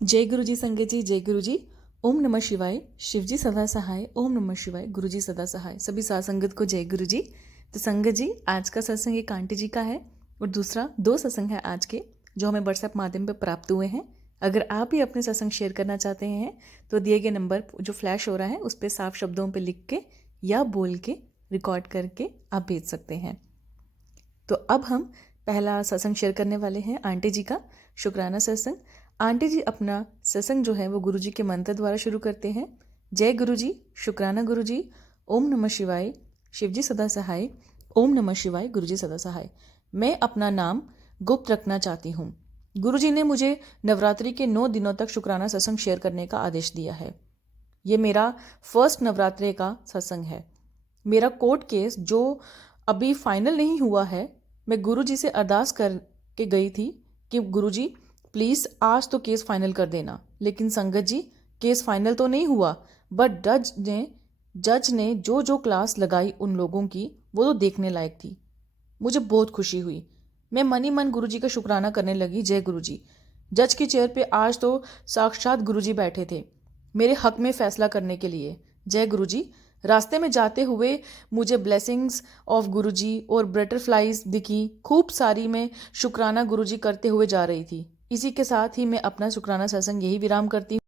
जय गुरु जी संगत जी, जय गुरु जी। ओम नमः शिवाय। शिव जी सदा सहाय। ओम नमः शिवाय। गुरु जी सदा सहाय। सभी साथ संगत को जय गुरु जी। तो संगत जी, आज का सत्संग एक आंटी जी का है और दूसरा दो सत्संग है आज के, जो हमें व्हाट्सएप माध्यम पर प्राप्त हुए हैं। अगर आप भी अपने सत्संग शेयर करना चाहते हैं तो दिए गए नंबर जो फ्लैश हो रहा है उस पर साफ शब्दों पर लिख के या बोल के रिकॉर्ड करके आप भेज सकते हैं। तो अब हम पहला सत्संग शेयर करने वाले हैं आंटी जी का शुक्राना सत्संग। आंटी जी अपना सत्संग जो है वो गुरु जी के मंत्र द्वारा शुरू करते हैं। जय गुरु जी, शुक्राना गुरु जी, ओम नमः शिवाय, शिव जी सदा सहाय, ओम नमः शिवाय, गुरु जी सदा सहाय। मैं अपना नाम गुप्त रखना चाहती हूँ। गुरु जी ने मुझे नवरात्रि के 9 दिनों तक शुक्राना सत्संग शेयर करने का आदेश दिया है। ये मेरा फर्स्ट नवरात्रि का सत्संग है। मेरा कोर्ट केस जो अभी फाइनल नहीं हुआ है, मैं गुरु जी से अरदास करके गई थी कि गुरु जी प्लीज़ आज तो केस फाइनल कर देना। लेकिन संगत जी, केस फाइनल तो नहीं हुआ, बट जज ने जो जो क्लास लगाई उन लोगों की, वो तो देखने लायक थी। मुझे बहुत खुशी हुई। मैं मन ही मन गुरु जी का शुक्राना करने लगी। जय गुरु जी। जज की चेयर पे आज तो साक्षात गुरु जी बैठे थे मेरे हक में फैसला करने के लिए। जय गुरु जी। रास्ते में जाते हुए मुझे ब्लेसिंग्स ऑफ गुरु जी और बटरफ्लाईज दिखी खूब सारी। मैं शुक्राना गुरु जी करते हुए जा रही थी। इसी के साथ ही मैं अपना शुक्राना सत्संग यही विराम करती हूँ।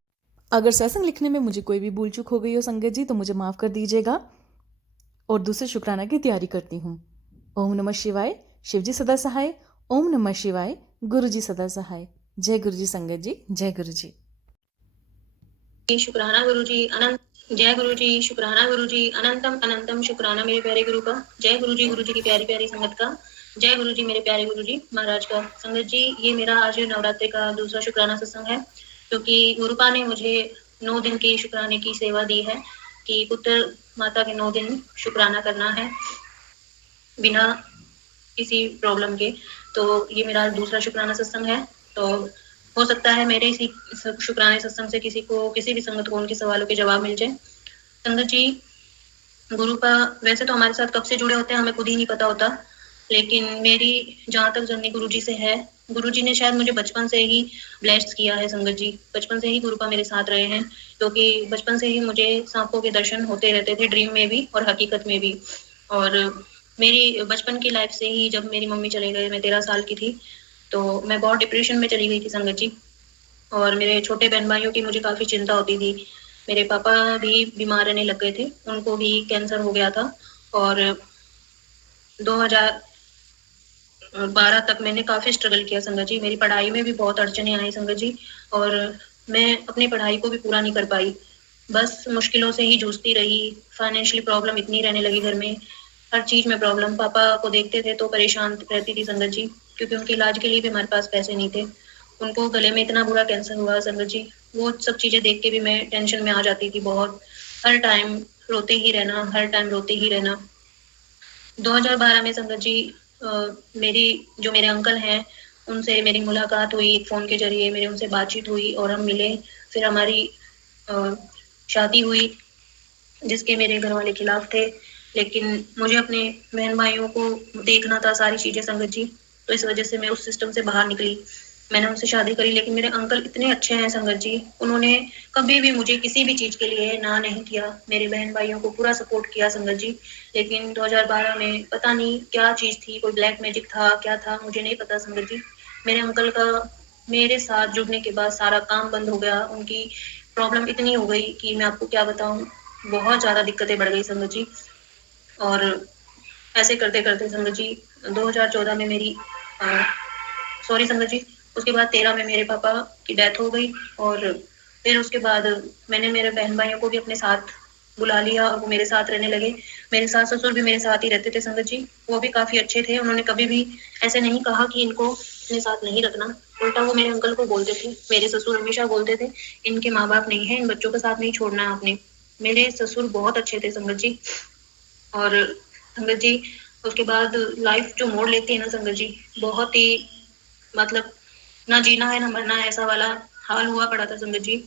अगर सत्संग लिखने में मुझे कोई भी भूल चूक हो गई हो संगत जी तो मुझे माफ़ कर दीजिएगा और दूसरे शुक्राना की तैयारी करती हूँ। ओम नमः शिवाय, शिव जी सदा सहाय। ओम नमः शिवाय, गुरु जी सदा सहाय। जय गुरु जी संगत जी, जय गुरु जी। शुक्राना गुरु जी अनंत। जय गुरु जी, शुक्राना गुरु जी, अनंतम अनंतम शुक्राना मेरे प्यारे गुरु का। जय गुरु जी की प्यारी प्यारी संगत का। जय गुरु जी मेरे प्यारे गुरु जी महाराज का। संगत जी, ये मेरा आज नवरात्रि का दूसरा शुक्राना सत्संग है, क्योंकि गुरुपा ने मुझे 9 दिन की शुक्राने की सेवा दी है कि पुत्र माता के 9 दिन शुक्राना करना है बिना किसी प्रॉब्लम के। तो ये मेरा दूसरा शुक्राना सत्संग है। तो हो सकता है मेरे इसी शुक्राने सत्संग से किसी को, किसी भी संगत को उनके सवालों के जवाब मिल जाए। संगत जी, गुरु का वैसे तो हमारे साथ कब से जुड़े होते हैं हमें खुद ही नहीं पता होता, लेकिन मेरी जहाँ तक जर्नी गुरु जी से है, गुरु जी ने शायद मुझे बचपन से ही ब्लेस्ड किया है संगत जी। बचपन से ही गुरुपा मेरे साथ रहे हैं, क्योंकि बचपन से ही मुझे सांपों के दर्शन होते रहते थे, ड्रीम में भी और हकीकत में भी। और मेरी बचपन की लाइफ से ही जब मेरी मम्मी चले गए, मैं 13 साल की थी, तो मैं बहुत डिप्रेशन में चली गई थी संगत जी। और मेरे छोटे बहन भाइयों की मुझे काफ़ी चिंता होती थी। मेरे पापा भी बीमार रहने लग गए थे, उनको भी कैंसर हो गया था। और 2012 तक मैंने काफ़ी स्ट्रगल किया संगत जी। मेरी पढ़ाई में भी बहुत अड़चनें आई संगत जी, और मैं अपनी पढ़ाई को भी पूरा नहीं कर पाई। बस मुश्किलों से ही जूझती रही। फाइनेंशियली प्रॉब्लम इतनी रहने लगी घर में, हर चीज़ में प्रॉब्लम। पापा को देखते थे तो परेशान रहती थी संगत जी, क्योंकि उनके इलाज के लिए भी हमारे पास पैसे नहीं थे। उनको गले में इतना बुरा कैंसर हुआ संगत जी, वो सब चीज़ें देख के भी मैं टेंशन में आ जाती थी बहुत। हर टाइम रोते ही रहना, हर टाइम रोते ही रहना। 2012 में संगत जी मेरी जो मेरे अंकल हैं उनसे मेरी मुलाकात हुई, फ़ोन के ज़रिए मेरी उनसे बातचीत हुई और हम मिले। फिर हमारी शादी हुई, जिसके मेरे घर वाले खिलाफ थे, लेकिन मुझे अपने बहन भाइयों को देखना था, सारी चीज़ें संगत जी। तो इस वजह से मैं उस सिस्टम से बाहर निकली। मैंने उनसे शादी करी, लेकिन मेरे अंकल इतने अच्छे हैं संगत जी, उन्होंने कभी भी मुझे किसी भी चीज़ के लिए ना नहीं किया। मेरे बहन भाइयों को पूरा सपोर्ट किया संगत जी। लेकिन 2012 में पता नहीं क्या चीज़ थी, कोई ब्लैक मैजिक था, क्या था मुझे नहीं पता संगत जी। मेरे अंकल का मेरे साथ जुड़ने के बाद सारा काम बंद हो गया। उनकी प्रॉब्लम इतनी हो गई कि मैं आपको क्या बताऊँ, बहुत ज़्यादा दिक्कतें बढ़ गई संगत जी। और ऐसे करते-करते संगत जी 2014 में मेरी सॉरी संगत जी, उसके बाद 13 में मेरे पापा की डेथ हो गई। और फिर उसके बाद मैंने मेरे बहन भाइयों को भी अपने साथ बुला लिया और वो मेरे साथ रहने लगे। मेरे सास-ससुर भी मेरे साथ ही रहते थे संगत जी, वो भी काफ़ी अच्छे थे। उन्होंने कभी भी ऐसे नहीं कहा कि इनको अपने साथ नहीं रखना, उल्टा वो मेरे अंकल को बोलते थे। मेरे ससुर हमेशा बोलते थे, इनके माँ-बाप नहीं हैं, इन बच्चों के साथ नहीं छोड़ना है आपने। मेरे ससुर बहुत अच्छे थे संगत जी। और संगत जी, उसके बाद लाइफ जो मोड़ लेती है ना संगत जी, बहुत ही मतलब ना जीना है ना मरना है, ऐसा वाला हाल हुआ पड़ा था संगत जी।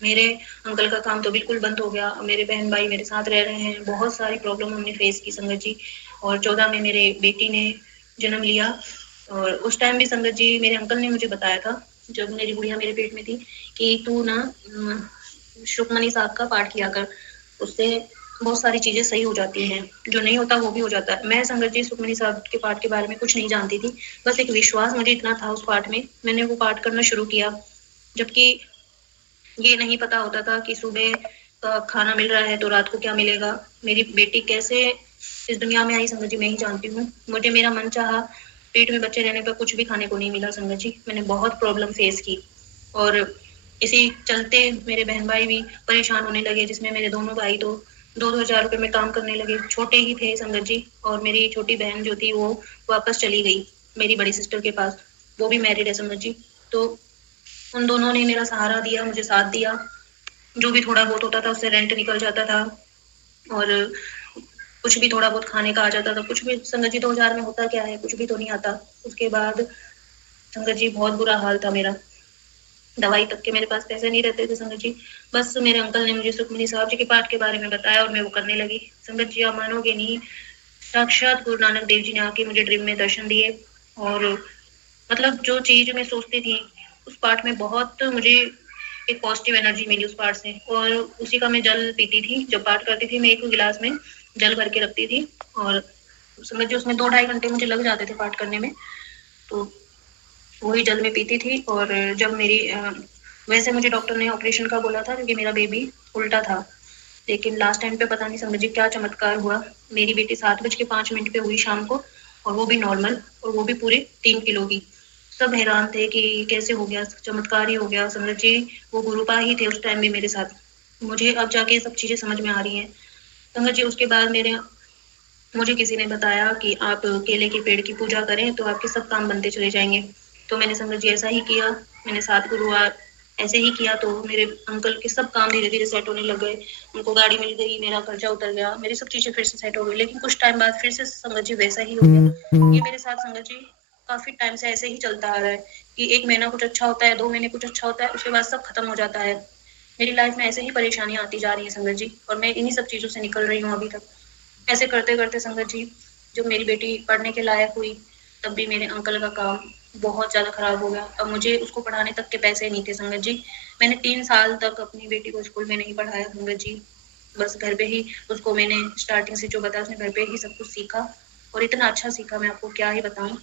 मेरे अंकल का काम तो बिल्कुल बंद हो गया, मेरे बहन भाई मेरे साथ रह रहे हैं, बहुत सारी प्रॉब्लम हमने फेस की संगत जी। और 14 में मेरे बेटी ने जन्म लिया। और उस टाइम भी संगत जी मेरे अंकल ने मुझे बताया था, जब मेरी गुड़िया मेरे पेट में थी कि तू ना सुखमनी साहब का पाठ किया कर, उससे बहुत सारी चीजें सही हो जाती हैं, जो नहीं होता वो भी हो जाता है। मैं संगत जी सुखमनी साहब के पाठ के बारे में कुछ नहीं जानती थी, बस एक विश्वास मुझे इतना था उस पाठ में, मैंने वो पाठ करना शुरू किया। जबकि ये नहीं पता होता था कि सुबह का खाना मिल रहा है तो रात को क्या मिलेगा। मेरी बेटी कैसे इस दुनिया में आई संगत जी मैं ही जानती हूँ। मुझे मेरा मन चाहा, पेट में बच्चे रहने पर कुछ भी खाने को नहीं मिला संगत जी। मैंने बहुत प्रॉब्लम फेस की और इसी चलते मेरे बहन भाई भी परेशान होने लगे, जिसमें मेरे दोनों भाई तो 2-2 हज़ार रुपए में काम करने लगे। छोटे ही थे संगत जी, और मेरी छोटी बहन जो थी वो वापस चली गई मेरी बड़ी सिस्टर के पास, वो भी मैरिड है संगत जी। तो उन दोनों ने मेरा सहारा दिया, मुझे साथ दिया। जो भी थोड़ा बहुत होता था उससे रेंट निकल जाता था, और कुछ भी थोड़ा बहुत खाने का आ जाता था। कुछ भी संगत जी 2 हज़ार में होता क्या है, कुछ भी तो नहीं आता। उसके बाद संगत जी बहुत बुरा हाल था मेरा, दवाई तक के मेरे पास पैसे नहीं रहते थे संगत जी। बस मेरे अंकल ने मुझे सुखमनी साहब जी के पाठ के बारे में बताया और मैं वो करने लगी। संगत जी आप मानोगे नहीं, साक्षात गुरु नानक देव जी ने आके मुझे ड्रीम में दर्शन दिए, और मतलब जो चीज मैं सोचती थी उस पाठ में बहुत मुझे एक पॉजिटिव एनर्जी मिली उस पाठ से। और उसी का मैं जल पीती थी, जब पाठ करती थी मैं एक गिलास में जल भर के रखती थी, और समझ जो उसमें 2-2.5 घंटे मुझे लग जाते थे पाठ करने में, तो वही जल में पीती थी। और जब मेरी वैसे मुझे डॉक्टर ने ऑपरेशन का बोला था क्योंकि मेरा बेबी उल्टा था, लेकिन लास्ट टाइम पे पता नहीं समझिए क्या चमत्कार हुआ, मेरी बेटी 7:05 पे हुई शाम को, और वो भी नॉर्मल, और वो भी पूरे 3 किलो की। सब हैरान थे कि कैसे हो गया, चमत्कार ही हो गया समझ जी। वो गुरुपा ही थे उस टाइम भी मेरे साथ। मुझे अब जाके ये सब चीजें समझ में आ रही हैं संगत जी। उसके बाद मुझे किसी ने बताया कि आप केले के पेड़ की पूजा करें तो आपके सब काम बनते चले जाएंगे। तो मैंने संगत जी ऐसा ही किया, मैंने 7 गुरुवार ऐसे ही किया, तो मेरे अंकल के सब काम धीरे धीरे सेट होने लग गए। उनको गाड़ी मिल गई, मेरा खर्चा उतर गया, मेरी सब चीजें फिर से सेट हो गई। लेकिन कुछ टाइम बाद फिर से संगत जी वैसा ही हो गया। ये मेरे साथ संगत जी काफी टाइम से ऐसे ही चलता आ रहा है कि 1 महीना कुछ अच्छा होता है, 2 महीने कुछ अच्छा होता है, उसके बाद सब खत्म हो जाता है। मेरी लाइफ में ऐसे ही परेशानियां आती जा रही है संगत जी, और मैं इन्हीं सब चीजों से निकल रही हूँ अभी तक। ऐसे करते करते संगत जी जब मेरी बेटी पढ़ने के लायक हुई, तब भी मेरे अंकल का काम बहुत ज्यादा खराब हो गया। अब मुझे उसको पढ़ाने तक के पैसे नहीं थे संगत जी। मैंने 3 साल तक अपनी बेटी को स्कूल में नहीं पढ़ाया संगत जी, बस घर पे ही उसको मैंने स्टार्टिंग से जो बताया उसने घर पे ही सब कुछ सीखा, और इतना अच्छा सीखा मैं आपको क्या ही बताऊं।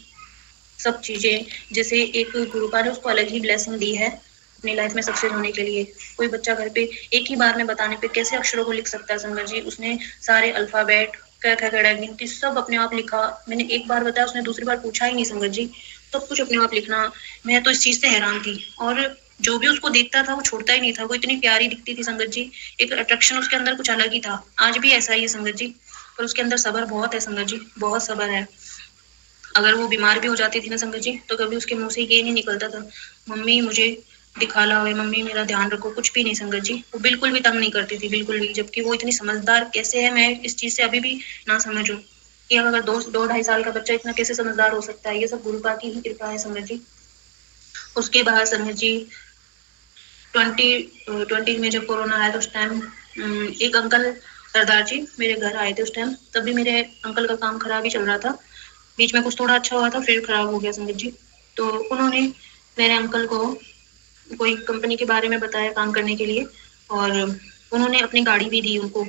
सब चीजें जैसे एक गुरुपा ने उसको अलग ही ब्लेसिंग दी है अपनी लाइफ में सक्सेस होने के लिए। कोई बच्चा घर पे एक ही बार में बताने पे कैसे अक्षरों को लिख सकता है संगत जी। उसने सारे अल्फाबेट क ख ग गिनती सब अपने आप लिखा। मैंने एक बार बताया, उसने दूसरी बार पूछा ही नहीं संगत जी, सब कुछ अपने आप लिखना। मैं तो इस चीज से हैरान थी, और जो भी उसको देखता था वो छोड़ता ही नहीं था। वो इतनी प्यारी दिखती थी संगत जी, एक अट्रैक्शन उसके अंदर कुछ अलग ही था। आज भी ऐसा ही है संगत जी, पर उसके अंदर सब्र बहुत है संगत जी, बहुत सब्र है। अगर वो बीमार भी हो जाती थी ना संगत जी, तो कभी उसके मुंह से ये नहीं निकलता था मम्मी मुझे दिखा लाओ, मम्मी मेरा ध्यान रखो, कुछ भी नहीं संगत जी। वो बिल्कुल भी तंग नहीं करती थी, बिल्कुल भी। जबकि वो इतनी समझदार कैसे है, मैं इस चीज से अभी भी ना समझूं कि अगर 2-2.5 साल का बच्चा इतना कैसे समझदार हो सकता है। ये सब गुरुपा की ही कृपा है संगत जी। उसके बाद संगत जी 2020 में जब कोरोना आया तो उस टाइम एक अंकल सरदार जी मेरे घर आए थे उस टाइम। तभी मेरे अंकल का काम खराब ही चल रहा था, बीच में कुछ थोड़ा अच्छा हुआ था, फिर खराब हो गया संगत जी। तो उन्होंने मेरे अंकल को कोई कंपनी के बारे में बताया काम करने के लिए, और उन्होंने अपनी गाड़ी भी दी उनको,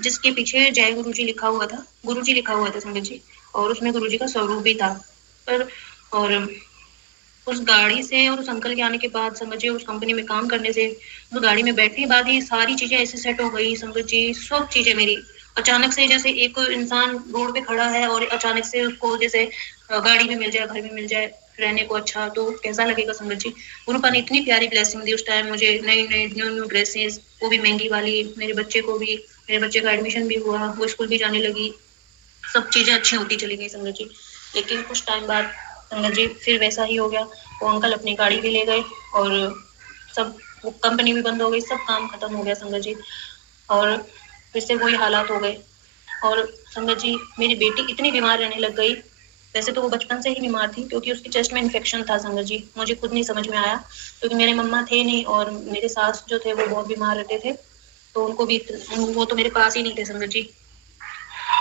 जिसके पीछे जय गुरु जी लिखा हुआ था, गुरु जी लिखा हुआ था संगत जी, और उसमें गुरु जी का स्वरूप भी था। पर और उस गाड़ी से और उस अंकल के आने के बाद संगत जी, उस कंपनी में काम करने से, उस गाड़ी में बैठने के बाद ही सारी चीजें ऐसे सेट हो गई संगत जी। सब चीजें मेरी अचानक से, जैसे एक इंसान रोड पे खड़ा है और अचानक से उसको जैसे गाड़ी में मिल जाए, घर में मिल जाए रहने को, अच्छा तो कैसा लगेगा संगत जी। गुरुपा ने इतनी प्यारी ब्लेसिंग दी उस टाइम मुझे, नई नई न्यू न्यू ड्रेसेस, वो भी महंगी वाली। मेरे बच्चे को भी, मेरे बच्चे का एडमिशन भी हुआ, वो स्कूल भी जाने लगी, सब चीजें अच्छी होती चली गई संगत जी। लेकिन कुछ टाइम बाद संगत जी फिर वैसा ही हो गया। वो अंकल अपनी गाड़ी भी ले गए, और सब, वो कंपनी भी बंद हो गई, सब काम खत्म हो गया संगत जी, और फिर से वही हालात हो गए। और संगत जी मेरी बेटी इतनी बीमार रहने लग गई। वैसे तो वो बचपन से ही बीमार थी, क्योंकि उसकी चेस्ट में इन्फेक्शन था संगत जी। मुझे खुद नहीं समझ में आया, क्योंकि मेरे मम्मा थे नहीं, और मेरे सास जो थे वो बहुत बीमार रहते थे, तो उनको भी, वो तो मेरे पास ही नहीं थे संगत जी।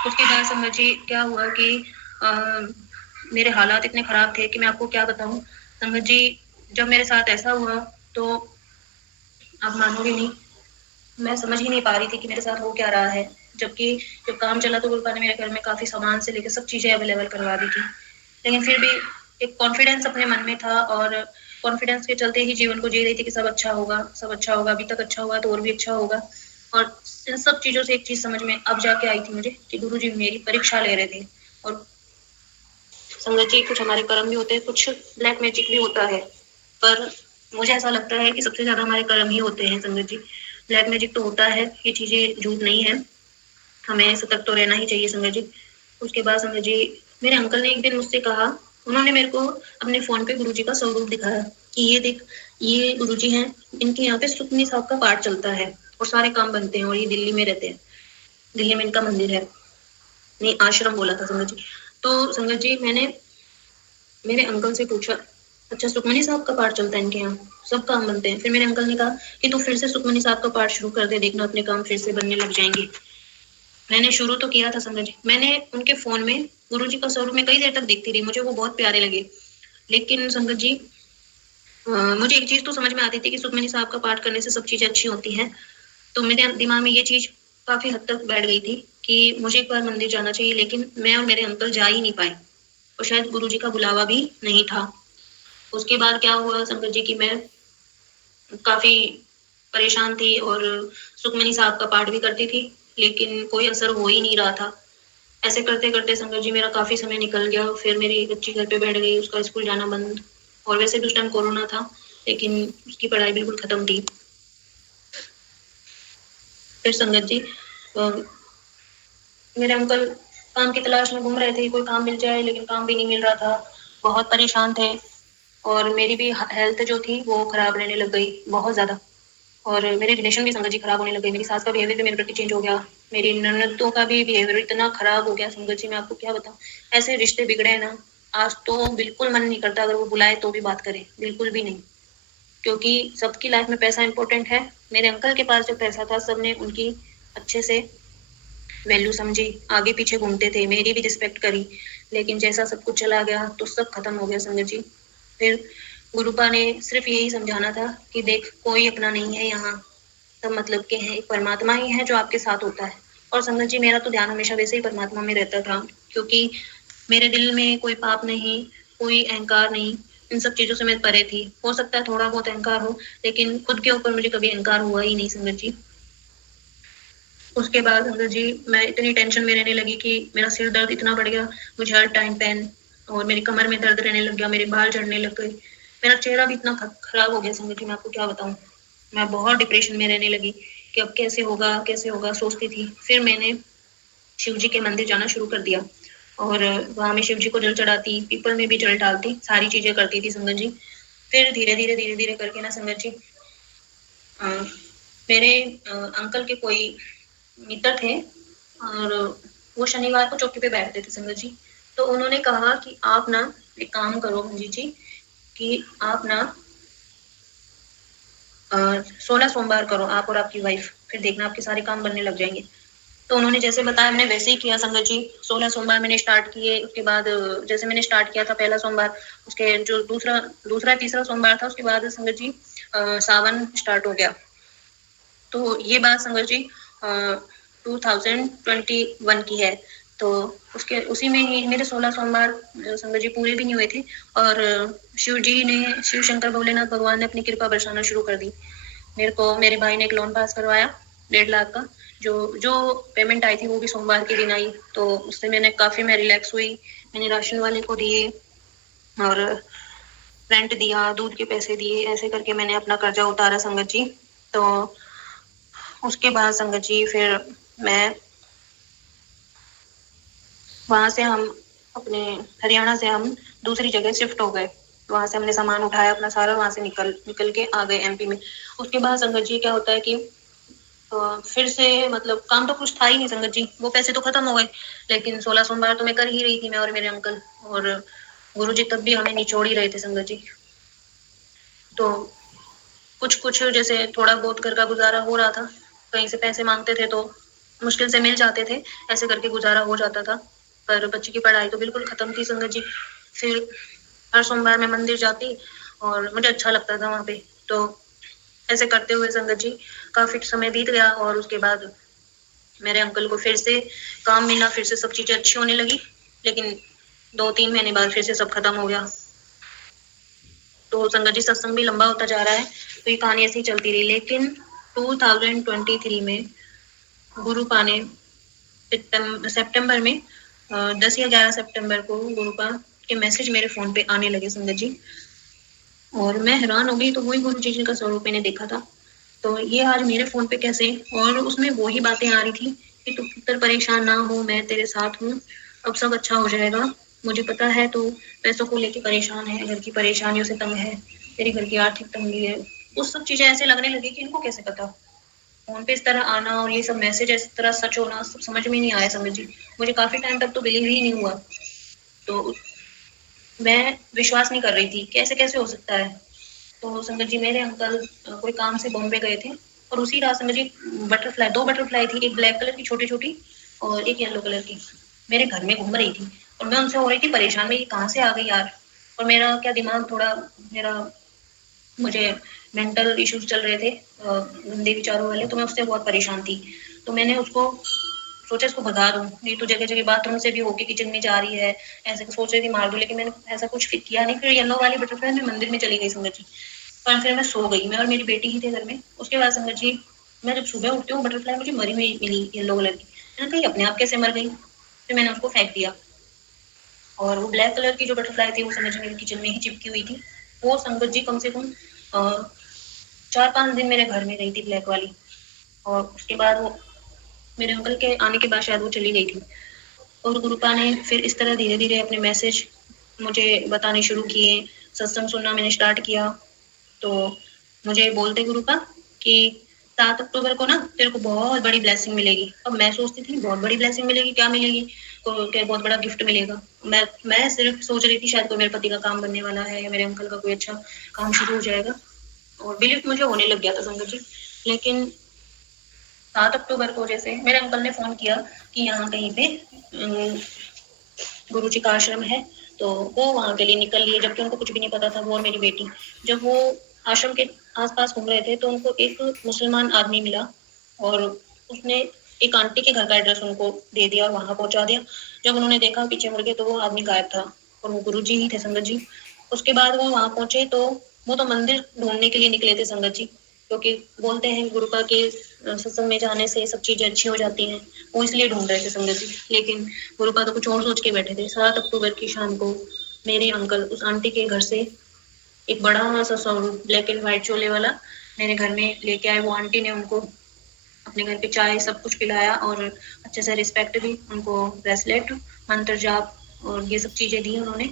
उसके बाद संगत जी क्या हुआ कि अ, मेरे हालात इतने खराब थे कि मैं आपको क्या बताऊं संगत जी। जब मेरे साथ ऐसा हुआ तो आप मानोगे नहीं, मैं समझ ही नहीं पा रही थी कि मेरे साथ हो क्या रहा है। जबकि जब काम चला तो गुरुपा ने मेरे घर में काफ़ी सामान से लेकर सब चीज़ें अवेलेबल करवा दी थी। लेकिन फिर भी एक कॉन्फिडेंस अपने मन में था और कॉन्फिडेंस के चलते ही जीवन को जी रही थी कि सब अच्छा होगा, सब अच्छा होगा, अभी तक अच्छा हुआ तो और भी अच्छा होगा। और इन सब चीज़ों से एक चीज़ समझ में अब जाके आई थी मुझे कि गुरुजी मेरी परीक्षा ले रहे थे। और संगत जी, कुछ हमारे कर्म भी होते हैं, कुछ ब्लैक मैजिक भी होता है। पर मुझे ऐसा लगता है कि सबसे ज़्यादा हमारे कर्म ही होते हैं संगत जी। ब्लैक मैजिक तो होता है, ये चीज़ें झूठ नहीं है, हमें सतर्क तो रहना ही चाहिए संगत जी। उसके बाद संगत जी, मेरे अंकल ने एक दिन मुझसे कहा, उन्होंने मेरे को अपने फ़ोन पे गुरुजी का स्वरूप दिखाया कि ये देख, ये गुरुजी हैं, इनके यहाँ पे सुखमनी साहब का पाठ चलता है और सारे काम बनते हैं और ये दिल्ली में रहते हैं। दिल्ली में इनका मंदिर है। नहीं, आश्रम बोला था संगत जी। तो संगत जी, मैंने मेरे अंकल से पूछा, अच्छा सुखमनी साहब का पाठ चलता है इनके यहाँ, सब काम बनते हैं। फिर मेरे अंकल ने कहा कि तू फिर से सुखमनी साहब का पाठ शुरू कर दे, देखना अपने काम फिर से बनने लग जाएंगे। मैंने शुरू तो किया था संगत जी, मैंने उनके फोन में गुरुजी का स्वरूप में कई देर तक देखती रही, मुझे वो बहुत प्यारे लगे। लेकिन संगत जी, मुझे एक चीज तो समझ में आती थी कि सुखमनी साहब का पाठ करने से सब चीजें अच्छी होती हैं। तो मेरे दिमाग में ये चीज काफी हद तक बैठ गई थी कि मुझे एक बार मंदिर जाना चाहिए, लेकिन मैं और मेरे अंकल जा ही नहीं पाए और शायद गुरुजी का बुलावा भी नहीं था। उसके बाद क्या हुआ संगत जी कि मैं काफी परेशान थी और सुखमनी साहब का पाठ भी करती थी, लेकिन कोई असर हो ही नहीं रहा था। ऐसे करते करते संगत जी मेरा काफी समय निकल गया। फिर मेरी बच्ची घर पे बैठ गई, उसका स्कूल जाना बंद। और वैसे भी उस टाइम कोरोना था, लेकिन उसकी पढ़ाई बिल्कुल खत्म थी। फिर संगत जी, अ, मेरे अंकल काम की तलाश में घूम रहे थे, कोई काम मिल जाए, लेकिन काम भी नहीं मिल रहा था। बहुत परेशान थे और मेरी भी हेल्थ जो थी वो खराब रहने लग गई बहुत ज्यादा। और मेरे रिलेशन भी संगत जी खराब होने लगे। मेरी सास का बिहेवियर भी मेरे प्रति चेंज हो गया, मेरी ननदों का भी बिहेवियर इतना खराब हो गया संगत जी, मैं आपको क्या बताऊं। ऐसे रिश्ते बिगड़े हैं ना, आज तो बिल्कुल मन नहीं करता अगर वो बुलाए तो भी बात करें, बिल्कुल भी नहीं। क्योंकि सबकी लाइफ में पैसा इंपॉर्टेंट है। मेरे अंकल के पास जो पैसा था, सबने उनकी अच्छे से वैल्यू समझी, आगे पीछे घूमते थे, मेरी भी रिस्पेक्ट करी। लेकिन जैसा सब कुछ चला गया तो सब खत्म हो गया संगत जी। फिर गुरुपा ने सिर्फ यही समझाना था कि देख, कोई अपना नहीं है यहाँ, सब मतलब के हैं, एक परमात्मा ही है जो आपके साथ होता है। और संगत जी, मेरा तो ध्यान हमेशा वैसे ही परमात्मा में रहता था, क्योंकि मेरे दिल में कोई पाप नहीं, कोई अहंकार नहीं, इन सब चीजों से मैं परे थी। हो सकता है थोड़ा बहुत अहंकार हो, लेकिन खुद के ऊपर मुझे कभी अहंकार हुआ ही नहीं संगत जी। उसके बाद संगत जी, मैं इतनी टेंशन में रहने लगी कि मेरा सिर दर्द इतना बढ़ गया, मुझे हर टाइम पेन, और मेरी कमर में दर्द रहने लग गया, मेरे बाल झड़ने लग गए, मेरा चेहरा भी इतना खराब हो गया संगत जी, मैं आपको क्या बताऊं। मैं बहुत डिप्रेशन में रहने लगी कि अब कैसे होगा सोचती थी। फिर मैंने शिव जी के मंदिर जाना शुरू कर दिया और वहां में शिव जी को जल चढ़ाती, पीपल में भी जल डालती, सारी चीजें करती थी संगत जी। फिर धीरे धीरे करके ना संगत जी, अ, मेरे अंकल के कोई मित्र थे और वो शनिवार को चौकी पे बैठते थे संगत जी। तो उन्होंने कहा कि आप ना एक काम करो मंजी जी, कि आप ना 16 सोमवार करो, आप और आपकी वाइफ, फिर देखना आपके सारे काम बनने लग जाएंगे। तो उन्होंने जैसे बताया मैंने वैसे ही किया संगत जी। 16 सोमवार मैंने स्टार्ट किए। उसके बाद जैसे मैंने स्टार्ट किया था पहला सोमवार, उसके जो दूसरा दूसरा तीसरा सोमवार था, उसके बाद संगत जी सावन स्टार्ट हो गया। तो ये बात संगत जी 2021 की है। तो उसके उसी में ही मेरे 16 सोमवार संगत जी पूरे भी नहीं हुए थे और शिव जी ने, शिव शंकर भोलेनाथ भगवान ने अपनी कृपा बरसाना शुरू कर दी। मेरे को मेरे भाई ने एक लोन पास करवाया 1.5 लाख का। जो जो पेमेंट आई थी वो भी सोमवार के दिन आई, तो उससे मैंने काफी मैं रिलैक्स हुई। मैंने राशन वाले को दिए और रेंट दिया, दूध के पैसे दिए, ऐसे करके मैंने अपना कर्जा उतारा संगत जी। तो उसके बाद संगत जी फिर मैं वहां से हम अपने हरियाणा से हम दूसरी जगह शिफ्ट हो गए। वहां से हमने सामान उठाया अपना सारा, वहां से निकल निकल के आ गए एमपी में। उसके बाद संगत जी क्या होता है कि फिर से मतलब काम तो कुछ था ही नहीं संगत जी, वो पैसे तो खत्म हो गए। लेकिन 16 सोमवार तो मैं कर ही रही थी, मैं और मेरे अंकल। और गुरु जी तब भी हमें निचोड़ ही रहे थे संगत जी। तो कुछ कुछ जैसे थोड़ा बहुत घर का गुजारा हो रहा था, कहीं से पैसे मांगते थे तो मुश्किल से मिल जाते थे, ऐसे करके गुजारा हो जाता था। पर बच्ची की पढ़ाई तो बिल्कुल खत्म थी संगत जी। फिर हर सोमवार मैं मंदिर जाती और मुझे अच्छा लगता था वहाँ पे। तो ऐसे करते हुए संगत जी काफ़ी समय बीत गया और उसके बाद मेरे अंकल को फिर से काम मिला, फिर से सब चीज़ें अच्छी होने लगी। लेकिन 2-3 महीने बाद फिर से सब खत्म हो गया। तो संगत जी सत्संग भी लंबा होता जा रहा है, तो ये कहानी ऐसे ही चलती रही। लेकिन 2023 में गुरुपा ने सितंबर में 10 या 11 सितंबर को गुरुपा के मैसेज मेरे फ़ोन पे आने लगे संगत जी। और मैं हैरान हो गई, तो वही गुरु जी का स्वरूप मैंने देखा था। तो ये आज मेरे फ़ोन पे कैसे? और उसमें वही बातें आ रही थी कि तू पुत्र परेशान ना हो, मैं तेरे साथ हूँ, अब सब अच्छा हो जाएगा। मुझे पता है तू पैसों को लेके परेशान है, घर की परेशानियों से तंग है, तेरे घर की आर्थिक तंगी है। वो सब चीज़ें ऐसे लगने लगी कि इनको कैसे पता? फ़ोन पे इस तरह आना और ये सब मैसेज इस तरह सच होना सब समझ में नहीं आया संगत जी। मुझे काफ़ी टाइम तक तो बिलीव ही नहीं हुआ। तो मैं विश्वास नहीं कर रही थी कि ऐसे-कैसे हो सकता है? तो संगत जी मेरे अंकल कोई काम से बॉम्बे गए थे और उसी रात संगत जी बटरफ्लाई 2 बटरफ्लाई थी, एक ब्लैक कलर की छोटी-छोटी और एक येलो कलर की, मेरे घर में घूम रही थी और मैं उनसे हो रही थी परेशान, मैं ये कहाँ से आ गई यार? और मेरा क्या दिमाग थोड़ा मेरा मुझे मेंटल इश्यूज़ चल रहे थे गंदे विचारों वाले, तो मैं उससे बहुत परेशान थी। तो मैंने उसको सोचा इसको भगा दूँ, ये तो जगह-जगह बाथरूम से भी होके किचन में जा रही है, ऐसे सोच रही थी मार दूँ, लेकिन मैंने ऐसा कुछ फिर किया नहीं। फिर येलो वाली बटरफ्लाई मैं मंदिर में चली गई संगत जी। पर फिर मैं सो गई, मैं और मेरी बेटी ही थे घर में। उसके बाद संगत जी मैं जब सुबह उठती हूँ बटरफ्लाई मुझे मरी हुई मिली येलो कलर की। मैंने कहा ये अपने आप कैसे मर गई? फिर मैंने उसको फेंक दिया और वो ब्लैक कलर की जो बटरफ्लाई थी वो संगत जी मेरे किचन में ही चिपकी हुई थी। वो संगत जी कम से कम 4-5 दिन मेरे घर में रही थी ब्लैक वाली और उसके बाद वो मेरे अंकल के आने के बाद शायद वो चली गई थी। और गुरुपा ने फिर इस तरह धीरे-धीरे अपने मैसेज मुझे बताने शुरू किए, सत्संग सुनना मैंने स्टार्ट किया। तो मुझे बोलते गुरुपा कि 7 अक्टूबर को ना तेरे को बहुत बड़ी ब्लेसिंग मिलेगी। अब मैं सोचती थी बहुत बड़ी ब्लेसिंग मिलेगी, क्या मिलेगी? को क्या बहुत बड़ा गिफ्ट मिलेगा। मैं सिर्फ़ सोच रही थी शायद कोई मेरे पति का काम बनने वाला है या मेरे अंकल का कोई अच्छा काम शुरू हो जाएगा और बिलीव मुझे होने लग गया था संगत जी। लेकिन 7 अक्टूबर को जैसे मेरे अंकल ने फ़ोन किया कि यहाँ कहीं पे गुरुजी का आश्रम है, तो वो वहाँ के लिए निकल लिए, जबकि उनको कुछ भी नहीं पता था, वो और मेरी बेटी। जब वो आश्रम के आस-पास घूम रहे थे, तो उनको एक मुसलमान आदमी मिला और उसने एक आंटी के घर का एड्रेस उनको दे दिया और वहाँ पहुँचा दिया। जब उन्होंने देखा पीछे मुड़ के तो वो आदमी गायब था और वो गुरुजी ही थे संगत जी। उसके बाद वो वहाँ पहुँचे तो वो तो मंदिर ढूँढने के लिए निकले थे संगत जी, क्योंकि बोलते हैं गुरुपा के सत्संग में जाने से सब चीज़ें अच्छी हो जाती हैं। वो इसलिए ढूँढ रहे थे संगत जी। लेकिन गुरुपा तो कुछ और सोच के बैठे थे। 7 अक्टूबर की शाम को मेरे अंकल उस आंटी के घर से एक बड़ा-सा स्वरूप ब्लैक एंड व्हाइट चोले वाला मेरे घर में लेके आए। वो आंटी ने उनको अपने घर पे चाय सब कुछ पिलाया और अच्छे से रिस्पेक्ट दी। उनको ब्रेसलेट, मंत्र जाप और ये सब चीज़ें दी उन्होंने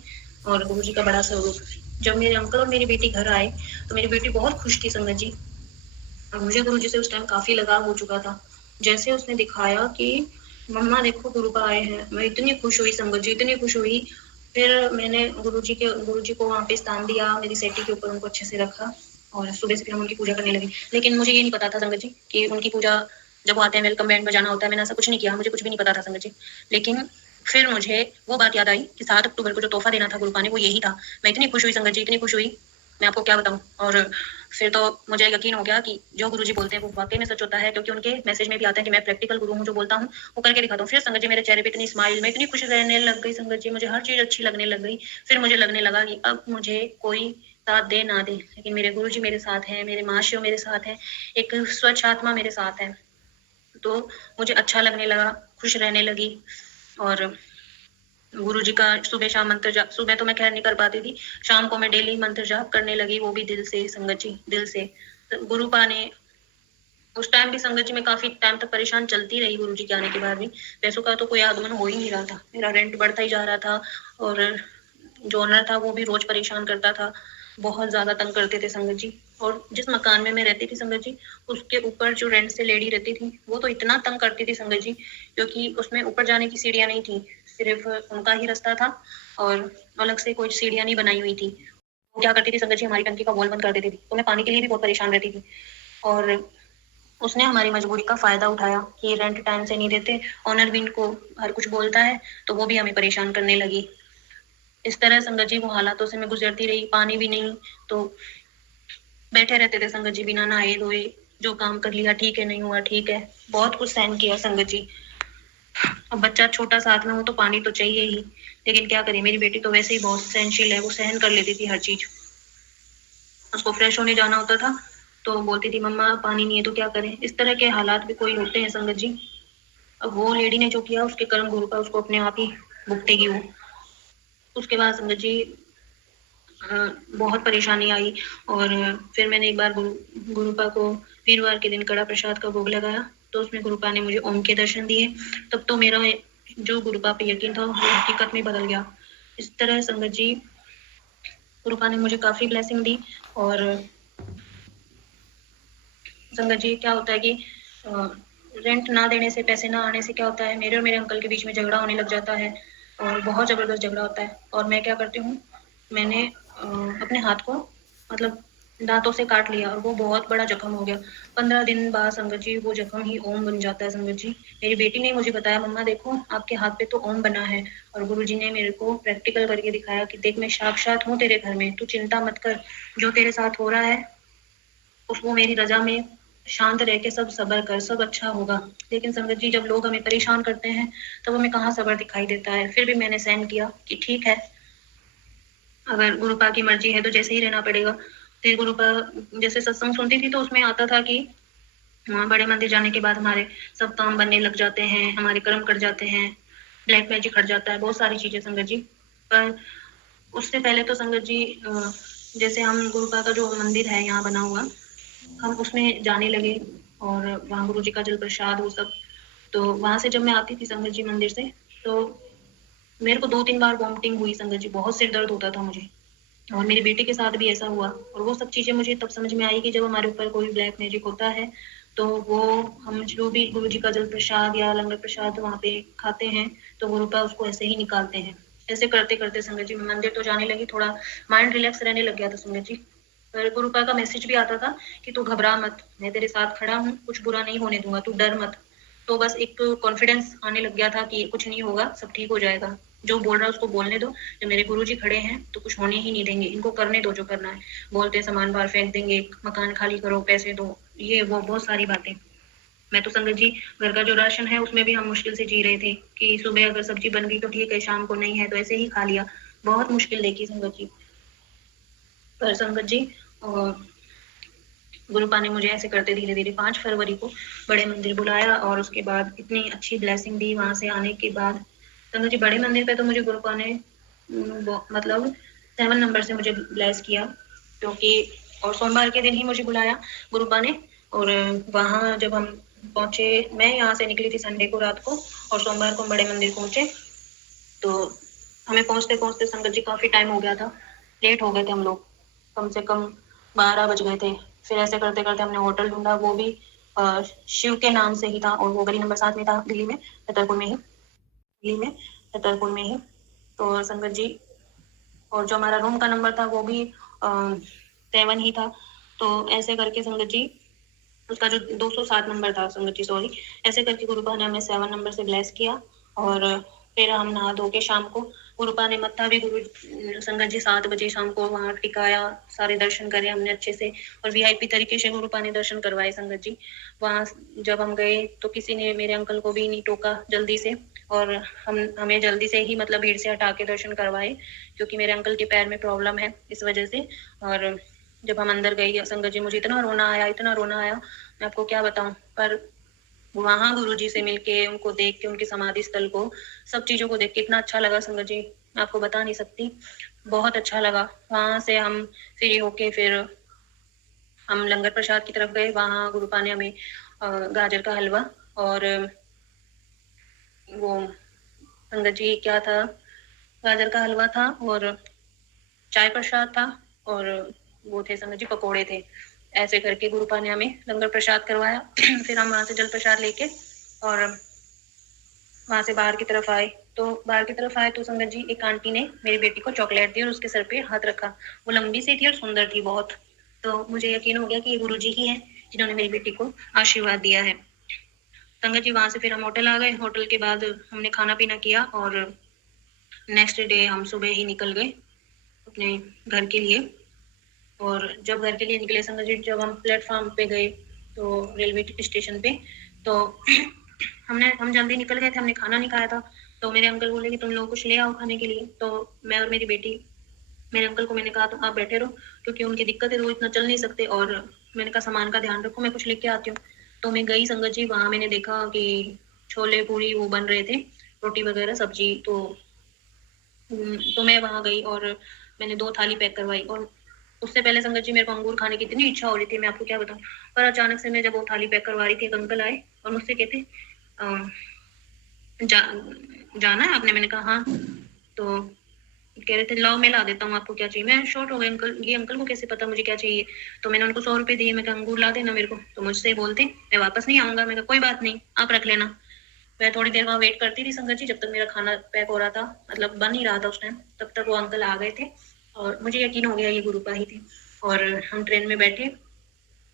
और गुरुजी का बड़ा स्वरूप। जब मेरे अंकल और मेरी बेटी घर आए, तो मेरी बेटी बहुत खुश थी संगत जी। और मुझे गुरुजी से उस टाइम काफ़ी लगाव हो चुका था। जैसे उसने दिखाया कि मम्मा देखो गुरुपा आए हैं, मैं इतनी खुश हुई संगत जी, इतनी खुश हुई। फिर मैंने गुरुजी को वहाँ पे स्थान दिया, मेरी सेटी के ऊपर उनको अच्छे से रखा और सुबह से फिर हम उनकी पूजा करने लगे। लेकिन मुझे ये नहीं पता था संगत जी कि उनकी पूजा जब वो आते हैं वेलकम बैंड बजाना होता है, मैंने ऐसा कुछ नहीं किया, मुझे कुछ भी नहीं पता था संगत जी। लेकिन फिर मुझे वो बात याद आई कि 7 अक्टूबर को जो तोहफ़ा देना था गुरुपा ने वो यही था। मैं इतनी खुश हुई संगत जी, इतनी खुश हुई, मैं आपको क्या बताऊँ। और फिर तो मुझे यकीन हो गया कि जो गुरुजी बोलते हैं वो वाक़ई में सच होता है, क्योंकि उनके मैसेज में भी आता है कि मैं प्रैक्टिकल गुरु हूँ, जो बोलता हूँ वो करके दिखाता हूँ। फिर संगत जी मेरे चेहरे पे इतनी स्माइल, मैं इतनी खुश रहने लग गई संगत जी, मुझे हर चीज़ अच्छी लगने लग गई। फिर मुझे लगने लगा कि अब मुझे कोई साथ दे ना दे, लेकिन मेरे गुरुजी मेरे साथ हैं, मेरे महाशय मेरे साथ हैं, एक स्वच्छ आत्मा मेरे साथ है। तो मुझे अच्छा लगने लगा, खुश रहने लगी और गुरुजी का सुबह शाम मंत्र जाप, सुबह तो मैं खैर नहीं कर पाती थी, शाम को मैं डेली मंत्र जाप करने लगी, वो भी दिल से संगत जी, दिल से। तो गुरुपा ने उस टाइम भी संगत जी मैं काफ़ी टाइम तक परेशान चलती रही गुरुजी के आने के बाद भी। पैसों का तो कोई आगमन हो ही नहीं रहा था। मेरा रेंट बढ़ता ही जा रहा था और जो ओनर था वो भी रोज़ परेशान करता था। बहुत ज़्यादा तंग करते थे संगत जी। और जिस मकान में मैं रहती थी संगत जी, उसके ऊपर जो रेंट से लेडी रहती थी, वो तो इतना तंग करती थी संगत जी, क्योंकि उसमें ऊपर जाने की सीढ़ियाँ नहीं थी, सिर्फ़ उनका ही रास्ता था और अलग से कोई सीढ़ियाँ नहीं बनाई हुई थी। वो क्या करती थी संगत जी, हमारी टंकी का वॉल बंद कर देती थी, तो मैं पानी के लिए भी बहुत परेशान रहती थी। और उसने हमारी मजबूरी का फ़ायदा उठाया कि रेंट टाइम से नहीं देते, ओनर भी इनको हर कुछ बोलता है, तो वो भी हमें परेशान करने लगी। इस तरह संगत जी वो हालातों से मैं गुजरती रही, पानी भी नहीं, तो बैठे रहते थे संगत जी बिना नहाए धोए, जो काम कर लिया ठीक है, नहीं हुआ ठीक है, बहुत कुछ सहन किया संगत जी। अब बच्चा छोटा साथ में हो तो पानी तो चाहिए ही, लेकिन क्या करें, मेरी बेटी तो वैसे ही बहुत सहनशील है, वो सहन कर लेती थी हर चीज। उसको फ्रेश होने जाना होता था तो बोलती थी मम्मा पानी नहीं है तो क्या करें। इस तरह के हालात भी कोई होते हैं संगत जी। अब वो लेडी ने जो किया उसके कर्म गुरु का उसको अपने आप ही भुगतेगी वो। उसके बाद संगत जी बहुत परेशानी आई, और फिर मैंने एक बार गुरुपा को वीरवार के दिन कड़ा प्रसाद का भोग लगाया, तो उसमें गुरुपा ने मुझे ओम के दर्शन दिए। तब तो मेरा जो गुरुपा पे यकीन था वो हकीकत में बदल गया। इस तरह संगत जी गुरुपा ने मुझे काफी ब्लेसिंग दी। और संगत जी क्या होता है कि रेंट ना देने से, पैसे ना आने से क्या होता है, मेरे और मेरे अंकल के बीच में झगड़ा होने लग जाता है, और बहुत जबरदस्त झगड़ा होता है। और मैं क्या करती हूँ, मैंने अपने हाथ को मतलब दांतों से काट लिया, और वो बहुत बड़ा जख्म हो गया। 15 दिन बाद संगत जी वो जख्म ही ओम बन जाता है संगत जी। मेरी बेटी ने मुझे बताया मम्मा देखो आपके हाथ पे तो ओम बना है, और गुरुजी ने मेरे को प्रैक्टिकल करके दिखाया कि देख मैं साक्षात हूँ तेरे घर में, तू चिंता मत कर, जो तेरे साथ हो रहा है उसको मेरी रजा में शांत रह के सब सब्र कर, सब अच्छा होगा। लेकिन संगत जी जब लोग हमें परेशान करते हैं तब हमें कहाँ सब्र दिखाई देता है। फिर भी मैंने सहन किया कि ठीक है, अगर गुरुपा की मर्जी है तो जैसे ही रहना पड़ेगा। फिर गुरुपा जैसे सत्संग सुनती थी तो उसमें आता था कि वहाँ बड़े मंदिर जाने के बाद हमारे सब काम बनने लग जाते हैं, हमारे कर्म कट जाते हैं, ब्लैक मैजिक हट जाता है, बहुत सारी चीजें संगत जी। पर उससे पहले तो संगत जी जैसे हम गुरुपा का जो मंदिर है यहाँ बना हुआ, हम उसमें जाने लगे, और वहाँ गुरु जी का जल प्रसाद वो सब। तो वहां से जब मैं आती थी संगत जी मंदिर से, तो मेरे को 2-3 बार वॉमिटिंग हुई संगत जी, बहुत सिर दर्द होता था मुझे। और मेरी बेटी के साथ भी ऐसा हुआ, और वो सब चीजें मुझे तब समझ में आई कि जब हमारे ऊपर कोई ब्लैक मैजिक होता है तो वो हम जो भी गुरु जी का जल प्रसाद या लंगर प्रसाद वहाँ पे खाते हैं तो गुरुपा उसको ऐसे ही निकालते हैं। ऐसे करते करते संगत जी मैं मंदिर तो जाने लगी, थोड़ा माइंड रिलैक्स रहने लग गया था संगत जी। पर गुरुपा का मैसेज भी आता था कि तू घबरा मत, मैं तेरे साथ खड़ा हूँ, कुछ बुरा नहीं होने दूंगा, तू डर मत। तो बस एक कॉन्फिडेंस आने लग गया था कि कुछ नहीं होगा, सब ठीक हो जाएगा, जो बोल रहा है उसको बोलने दो, जो मेरे गुरुजी खड़े हैं तो कुछ होने ही नहीं देंगे, इनको करने दो जो करना है। बोलते सामान बाहर फेंक देंगे, मकान खाली करो, पैसे दो, ये वो बहुत सारी बातें। मैं तो संगत जी घर का जो राशन है उसमें भी हम मुश्किल से जी रहे थे कि सुबह अगर सब्जी बन गई तो ठीक है, शाम को नहीं है तो ऐसे ही खा लिया, बहुत मुश्किल देखी संगत जी। पर संगत जी गुरुपा ने मुझे ऐसे करते धीरे धीरे 5 फरवरी को बड़े मंदिर बुलाया, और उसके बाद इतनी अच्छी ब्लेसिंग दी। वहां से आने के बाद संगत जी बड़े मंदिर पे तो मुझे गुरुपा ने मतलब 7 नंबर से मुझे ब्लेस किया, क्योंकि और सोमवार के दिन ही मुझे बुलाया गुरुपा ने। और वहाँ जब हम पहुंचे, मैं यहाँ से निकली थी संडे को रात को, और सोमवार को हम बड़े मंदिर पहुंचे, तो हमें पहुंचते पहुंचते संगत जी काफी टाइम हो गया था, लेट हो गए थे हम लोग, कम से कम 12 बज गए थे। फिर ऐसे करते करते हमने होटल ढूंढा, वो भी शिव के नाम से ही था, और वो गली नंबर 7 में था, दिल्ली में छतरपुर में ही, दिल्ली में छतरपुर में ही। तो संगत जी और जो हमारा रूम का नंबर था वो भी 7 ही था। तो ऐसे करके संगत जी उसका जो 207 नंबर था संगत जी, सॉरी, ऐसे करके गुरुपा ने हमें 7 नंबर से ब्लेस किया। और फिर हम नहा धो के शाम को गुरुपा ने मत्था भी गुरु संगत जी 7 बजे शाम को वहाँ टिकाया, सारे दर्शन करे हमने अच्छे से, और वीआईपी तरीके से गुरुपा ने दर्शन करवाए संगत जी। वहाँ जब हम गए तो किसी ने मेरे अंकल को भी नहीं टोका जल्दी से, और हमें जल्दी से ही मतलब भीड़ से हटा के दर्शन करवाए, क्योंकि मेरे अंकल के पैर में प्रॉब्लम है इस वजह से। और जब हम अंदर गए संगत जी मुझे इतना रोना आया, इतना रोना आया, मैं आपको क्या बताऊं। पर वहां गुरुजी से मिलके, उनको देख के, उनकी समाधि स्थल को, सब चीजों को देख के इतना अच्छा लगा संगत जी, मैं आपको बता नहीं सकती, बहुत अच्छा लगा। वहां से हम फ्री होके फिर हम लंगर प्रसाद की तरफ गए। वहां गुरुपा ने हमें गाजर का हलवा और वो संगत जी क्या था, गाजर का हलवा था और चाय प्रसाद था, और वो थे संगत जी पकोड़े थे। ऐसे करके गुरुपा ने हमें लंगर प्रसाद करवाया। फिर हम वहां से जल प्रसाद लेके और वहां से बाहर की तरफ आए। तो बाहर की तरफ आए तो संगत जी एक आंटी ने मेरी बेटी को चॉकलेट दी और उसके सर पे हाथ रखा। वो लंबी सी थी और सुंदर थी बहुत। तो मुझे यकीन हो गया कि ये गुरु जी ही है जिन्होंने मेरी बेटी को आशीर्वाद दिया है। संगत जी वहां से फिर हम होटल आ गए। होटल के बाद हमने खाना पीना किया और नेक्स्ट डे हम सुबह ही निकल गए अपने घर के लिए। और जब घर के लिए निकले संगत जी, जब हम प्लेटफॉर्म पे गए तो रेलवे स्टेशन पे, तो हम जल्दी निकल गए थे, हमने खाना नहीं खाया था। तो मेरे अंकल बोले कि तुम लोग कुछ ले आओ खाने के लिए। तो मैं और मेरी बेटी, मेरे अंकल को मैंने कहा तुम आप बैठे रहो, क्योंकि उनकी दिक्कत है तो वो इतना चल नहीं सकते। और मैंने कहा सामान का ध्यान रखो, मैं कुछ लेके आती हूँ। तो मैं गई संगत जी, वहाँ मैंने देखा कि छोले पूरी वो बन रहे थे, रोटी वगैरह सब्जी। तो मैं वहाँ गई और मैंने 2 थाली पैक करवाई। और उससे पहले संगत जी मेरे को अंगूर खाने की इतनी इच्छा हो रही थी, मैं आपको क्या बताऊँ। पर अचानक से मैं जब वो थाली पैक करवा रही थी, एक अंकल आए और मुझसे कहते जा, जाना है आपने? मैंने कहा हाँ। तो कह रहे थे लाओ मैं ला देता हूँ, आपको क्या चाहिए? मैं शॉर्ट हो गई, अंकल ये अंकल को कैसे पता मुझे क्या चाहिए। तो मैंने उनको 100 रुपए दिए, मैं कहा अंगूर ला देना मेरे को। तो मुझसे बोलते मैं वापस नहीं आऊंगा। मैं कहा कोई बात नहीं, आप रख लेना। मैं थोड़ी देर वहाँ वेट करती थी संगत जी, जब तक मेरा खाना पैक हो रहा था, मतलब बन ही रहा था उस टाइम, तब तक वो अंकल आ गए थे और मुझे यकीन हो गया ये गुरुपा ही थे। और हम ट्रेन में बैठे,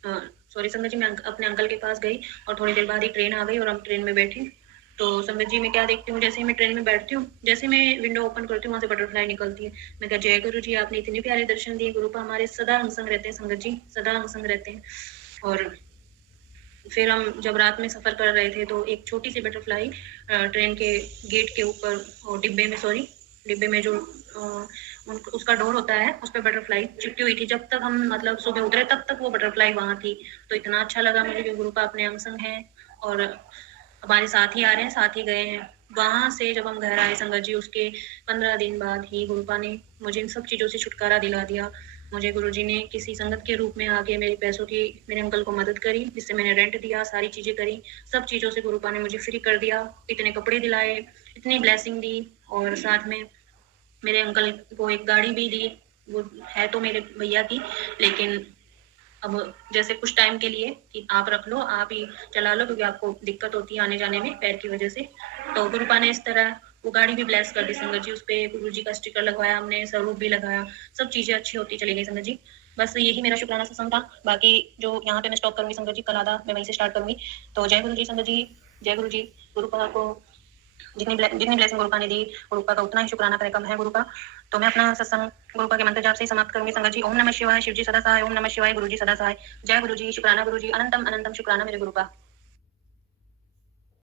सॉरी संगत जी, मैं अपने अंकल के पास गई और थोड़ी देर बाद ही ट्रेन आ गई और हम ट्रेन में बैठे। तो संगत जी मैं क्या देखती हूँ, जैसे ही मैं ट्रेन में बैठती हूँ, जैसे मैं विंडो ओपन करती हूँ, वहाँ से बटरफ्लाई निकलती है। मैं कहा जय गुरु जी, आपने इतने प्यारे दर्शन दिए, गुरुपा हमारे सदा अंग संग रहते हैं संगत जी, सदा अंग संग रहते हैं। और फिर हम जब रात में सफर कर रहे थे तो एक छोटी सी बटरफ्लाई ट्रेन के गेट के ऊपर, और डिब्बे में जो उसका डोर होता है, उस पर बटरफ्लाई चिपकी हुई थी। जब तक हम मतलब सुबह उतरे तब तक वो बटरफ्लाई वहां थी। तो इतना अच्छा लगा मुझे कि गुरु का अपने अंग संग है और हमारे साथ ही आ रहे हैं, साथ ही गए हैं। वहां से जब हम घर आए संगत जी, उसके 15 दिन बाद ही गुरुपा ने मुझे इन सब चीजों से छुटकारा दिला दिया। मुझे गुरुजी ने किसी संगत के रूप में आके मेरे पैसों की, मेरे अंकल को मदद करी, जिससे मैंने रेंट दिया, सारी चीजें करी। सब चीजों से गुरुपा ने मुझे फ्री कर दिया, इतने कपड़े दिलाए, इतनी ब्लेसिंग दी। और साथ में मेरे अंकल को एक गाड़ी भी दी। वो है तो मेरे भैया की, लेकिन अब जैसे कुछ टाइम के लिए कि आप रख लो, आप ही चला लो, क्योंकि आपको दिक्कत होती है आने जाने में पैर की वजह से। तो गुरुपा ने इस तरह वो गाड़ी भी ब्लेस कर दी संगत जी। उस पे गुरु जी का स्टिकर लगवाया हमने, स्वरूप भी लगाया, सब चीजें अच्छी होती चली गई संगत जी। बस यही मेरा शुक्राना सत्संग था। बाकी जो यहाँ पे मैं स्टॉप करूंगी संगत जी, कल आधा मैं वहीं से स्टार्ट करूंगी। तो जय गुरु जी संगत जी, जय गुरु जी। गुरुपा को जितनी ब्लेसिंग गुरुपा ने दी, गुरुपा का उतना ही शुक्राना करे कम है गुरु का। तो मैं अपना सत्संग गुरुपा के मंत्र जाप से ही समाप्त करूंगी संगत जी। ओम नमः शिवाय, शिव जी सदा सहाय, ओम नमः शिवाय, गुरु जी सदा सहाय। जय गुरु जी, शुक्राना गुरु जी, अनंतम अनंतम शुक्राना मेरे गुरु का।